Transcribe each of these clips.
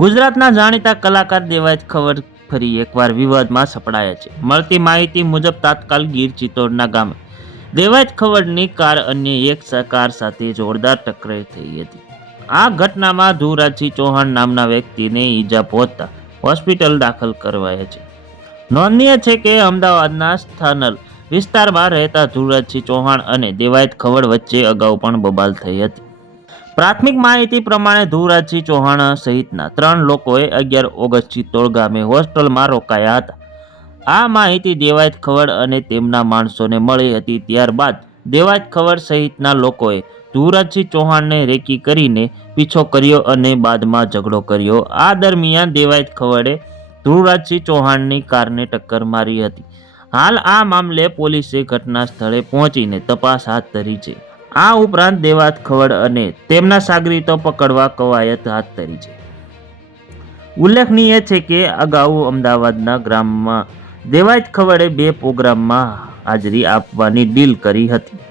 ગુજરાતના જાણીતા કલાકાર દેવાજ ખબર ફરી એકવાર વિવાદમાં સપડાયા છે. મળતી માહિતી મુજબ તાત્કાલ ગીર ચિત્તોડના ગામે દેવાજ ખવડની કાર અન્ય એક કાર સાથે જોરદાર ટકરાઈ થઈ હતી. આ ઘટનામાં ધુરાજી ચૌહાણ નામના વ્યક્તિને ઈજા પહોંચતા હોસ્પિટલ દાખલ કરવાયા છે. નોંધનીય છે કે અમદાવાદના સ્થાનલ વિસ્તારમાં રહેતા ધુરાજી ચૌહાણ અને દેવાયત ખવડ વચ્ચે અગાઉ પણ બબાલ થઈ હતી. પ્રાથમિક માહિતી પ્રમાણે ધુવરાજસિંહ ચૌહાણ સહિતના ત્રણ લોકોએ અગિયાર ઓગસ્ટ ચિત્તોડ ગામે હોસ્ટેલમાં રોકાયા હતા. આ માહિતી દેવાયત ખવડ અને તેમના માણસોને મળી હતી. ત્યારબાદ દેવાયત ખવડ સહિતના લોકોએ ધુવરાજસિંહ ચૌહાણને રેકી કરીને પીછો કર્યો અને બાદમાં ઝઘડો કર્યો. આ દરમિયાન દેવાયત ખવડે ધ્રુવરાજસિંહ ચૌહાણની કારને ટક્કર મારી હતી. હાલ આ મામલે પોલીસે ઘટના સ્થળે પહોંચીને તપાસ હાથ ધરી છે. આ ઉપરાંત દેવાત ખવડ અને તેમના સાગરીતો પકડવા કવાયત હાથ ધરી છે. ઉલ્લેખનીય છે કે અગાઉ અમદાવાદના ગ્રામમાં દેવાત ખવડે બે પ્રોગ્રામમાં હાજરી આપવાની ડીલ કરી હતી.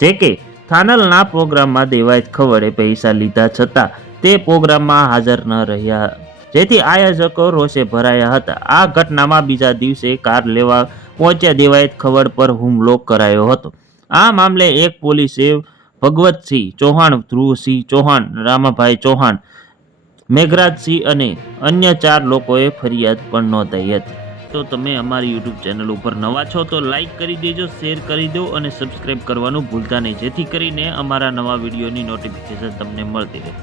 જે કે થાનલના પ્રોગ્રામમાં દેવાયત ખવડે પૈસા લીધા છતાં તે પ્રોગ્રામમાં હાજર ન રહ્યા. જેથી આયોજકો રોષે ભરાયા હતા. આ ઘટનામાં બીજા દિવસે કાર લેવા પહોંચ્યા દેવાયત ખવડ પર હુમલો કરાયો હતો. આ મામલે એક પોલીસે ભગવતસિંહ ચૌહાણ ધ્રુવસિંહ ચૌહાણ, રામાભાઈ ચૌહાણ મેઘરાજસિંહ અને અન્ય ચાર લોકોએ ફરિયાદ પણ નોંધાઈ હતી. તો તમે અમારી યુટ્યુબ ચેનલ ઉપર નવા છો તો લાઇક કરી દેજો, શેર કરી દો અને સબસ્ક્રાઈબ કરવાનું ભૂલતા નહીં. જેથી કરીને અમારા નવા વિડીયોની નોટિફિકેશન તમને મળતી રહે.